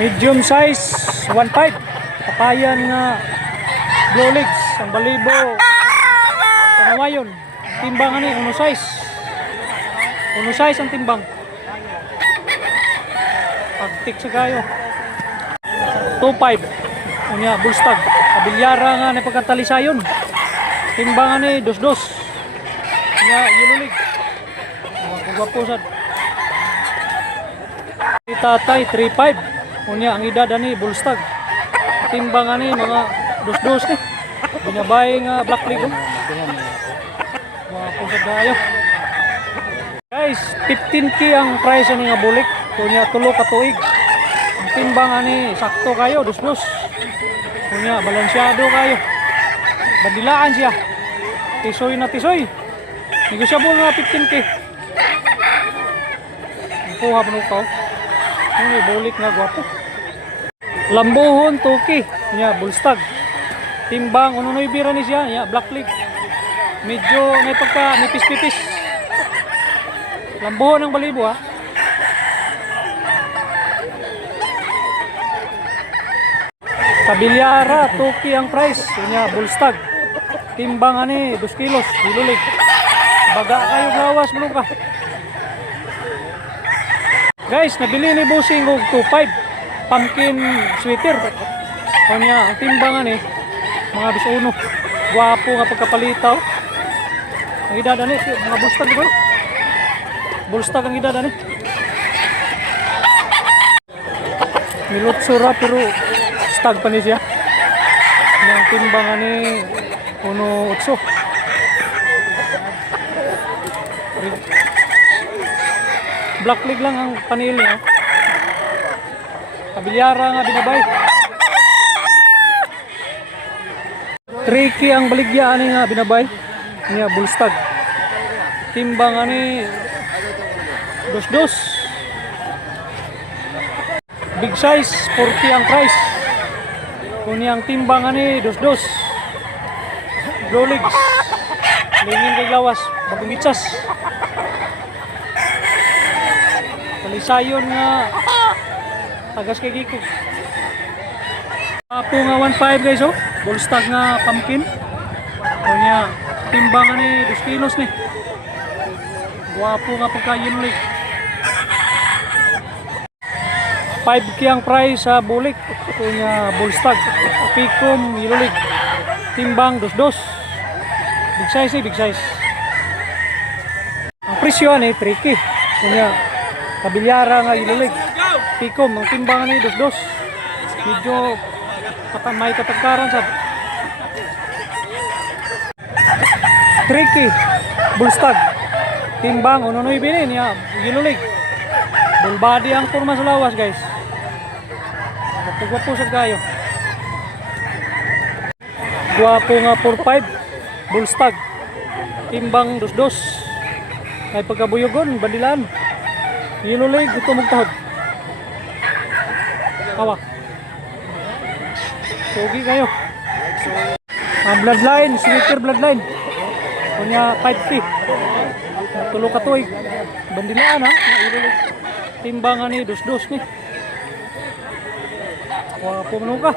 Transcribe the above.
Medium size 1.5. Kapayan nga blue legs. Ang balibo kanawayon. Timbang ani uno size. Uno size ang timbang. Pagtik sa kayo. 2.5. Unya bulstag. Kabilyara nga na pagkatalisayon. Timbang ani dos-dos. Unya yellow leg. Kugwapo sad. Tatay 3.5. Unya ang edad ani bulstag. Timbang ani mga dos-dos ni. Binabay nga black leg. Wapo sad dayo. Guys, 15k ang price ani nga bulik. Unya tulo ka tuig. Ang timbang ani sakto kayo dos-dos. Unya balansyado kayo. Bandilaan siya. Tisoy na tisoy. Negosyable nga 15k. Kuha pa ko. Ini bulik nga gwapo. Lambohon toki nya bulstag. Timbang unonoy bira ni siya nya black leg. Medyo may pagka nipis-pipis. Lambohon ang balibo ha. Kabilyara toki ang price nya bulstag. Timbang ani 2 kilos hilulig. Baga kayo gawas mo ka. Guys, nabili ni Busing og 2.5 pumpkin sweater. Kanya ang timbangan mga 21. Gwapo nga pagkapalitaw. Ang edad ani mga bulstag di ba? Bulstag ang edad ani. Milutsura pero stag pa ni siya. Ang timbangan ni 1.8. Black leg lang ang panil niya. Kabilyara nga binabay. Tricky ang baligya ani nga binabay. Niya bulstag. Timbang ani dos-dos. Big size 40 ang price. Kunyang timbang ani dos-dos. Blue legs. Lingin kay lawas, bagong gitsas. Lisayon nga tagas kay giko. Apo nga 1.5 guys oh. Bulstag nga pumpkin. Kunya timbang ni 2 kilos ni. Guwapo nga pagkain ulit. 5k ang price sa bulik. Kunya bulstag. Pikom ilulig. Timbang 2.2. Big size big size. Ang presyo ni 3k. Kunya kabilyara nga ilulig. Pikom, ang timbang ni dos-dos. Medyo may katagkaran sa tricky. Bulstag. Timbang, unonoy binin niya. Ilulig. Full body ang kurma sa lawas guys. Gwapo sa kayo. Gwapo nga 4.5. Bulstag. Timbang dos-dos. May pagkabuyogon, bandilan. Yellow leg, ito magtahod. Kawa. Pogi kayo. Bloodline, sweater bloodline. Kunya 5T. Tulo ka tuig. Bandilaan ha. Yellow leg. Timbangan ni dos-dos ni. Wapo mo ka.